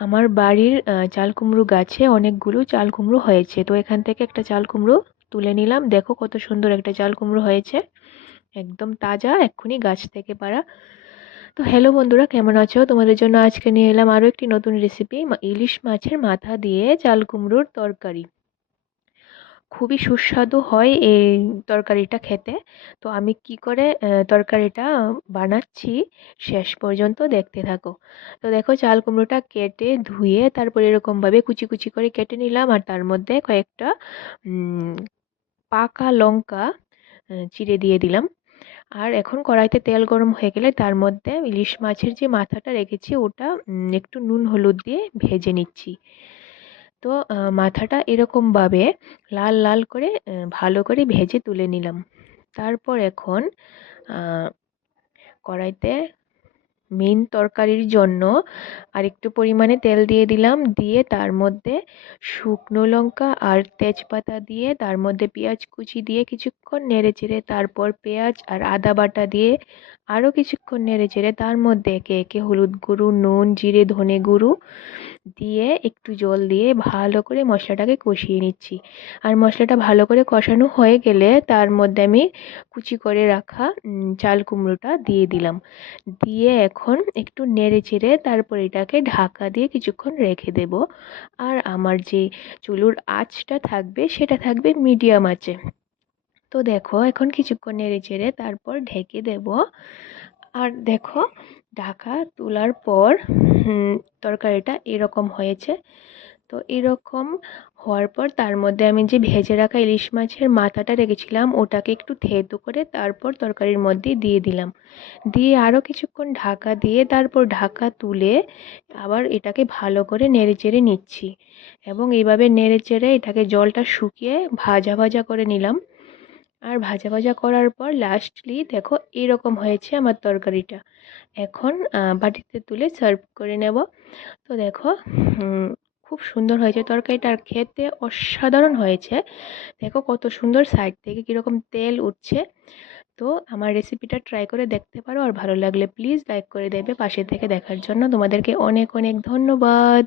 আমার বাড়ির চাল কুমড়ো গাছে অনেকগুলো চাল কুমড়ো হয়েছে, তো এখান থেকে একটা চাল কুমড়ো তুলে নিলাম। দেখো কত সুন্দর একটা চাল কুমড়ো হয়েছে, একদম তাজা, এক্ষুনি গাছ থেকে পাড়া। তো হ্যালো বন্ধুরা, কেমন আছো? তোমাদের জন্য আজকে নিয়ে এলাম আরো একটি নতুন রেসিপি, ইলিশ মাছের মাথা দিয়ে চাল কুমড়োর তরকারি। খুবই সুস্বাদু হয় এই তরকারিটা খেতে। তো আমি কি করে তরকারিটা বানাচ্ছি শেষ পর্যন্ত দেখতে থাকো। তো দেখো, চাল কুমড়োটা কেটে ধুয়ে তারপর এরকম ভাবে কুচি কুচি করে কেটে নিলাম, আর তার মধ্যে কয়েকটা উম, পাকা লঙ্কা চিড়ে দিয়ে দিলাম। আর এখন কড়াইতে তেল গরম হয়ে গেলে তার মধ্যে ইলিশ মাছের যে মাথাটা রেখেছি ওটা একটু নুন হলুদ দিয়ে ভেজে নিচ্ছি। তো মাথাটা এরকমভাবে লাল লাল করে ভালো করে ভেজে তুলে নিলাম। তারপর এখন আ কড়াইতে মেইন তরকারির জন্য আরেকটু পরিমাণে তেল দিয়ে দিলাম। দিয়ে তার মধ্যে শুকনো লঙ্কা আর তেজপাতা দিয়ে তার মধ্যে পেঁয়াজ কুচি দিয়ে কিছুক্ষণ নেড়েচেড়ে, তারপর পেঁয়াজ আর আদা বাটা দিয়ে আরও কিছুক্ষণ নেড়েচেড়ে তার মধ্যে একে একে হলুদ গুঁড়ো, নুন, জিরে, ধনে গুঁড়ো দিয়ে একটু জল দিয়ে ভালো করে মশলাটাকে কষিয়ে নিচ্ছি। আর মশলাটা ভালো করে কষানো হয়ে গেলে তার মধ্যে আমি কুচি করে রাখা চাল কুমড়োটা দিয়ে দিলাম। দিয়ে এখন একটু নেড়ে চেড়ে তারপর এটাকে ঢাকা দিয়ে কিছুক্ষণ রেখে দেব। আর আমার যে চুলোর আঁচটা থাকবে সেটা থাকবে মিডিয়াম আঁচে। তো দেখো, এখন কিছুক্ষণ নেড়ে চেড়ে তারপর ঢেকে দেব। আর দেখো, ঢাকা তোলার পর তরকারিটা এরকম হয়েছে। তো এরকম হওয়ার পর তার মধ্যে আমি যে ভেজে রাখা ইলিশ মাছের মাথাটা রেখেছিলাম ওটাকে একটু থেঁতো করে তারপর তরকারির মধ্যে দিয়ে দিলাম। দিয়ে আরও কিছুক্ষণ ঢাকা দিয়ে তারপর ঢাকা তুলে আবার এটাকে ভালো করে নেড়েচেড়ে নিচ্ছি। এবং এইভাবে নেড়েচেড়ে এটাকে জলটা শুকিয়ে ভাজা ভাজা করে নিলাম। আর ভাজা ভাজা করার পর লাস্টলি দেখো এরকম হয়েছে আমার তরকারিটা। এখন বাটিতে তুলে সার্ভ করে নেব। তো দেখো, খুব সুন্দর হয়েছে তরকারিটা, আর খেতে অসাধারণ হয়েছে। দেখো কত সুন্দর, সাইড থেকে কীরকম তেল উঠছে। তো আমার রেসিপিটা ট্রাই করে দেখতে পারো, আর ভালো লাগলে প্লিজ লাইক করে দেবে। পাশে থেকে দেখার জন্য তোমাদেরকে অনেক অনেক ধন্যবাদ।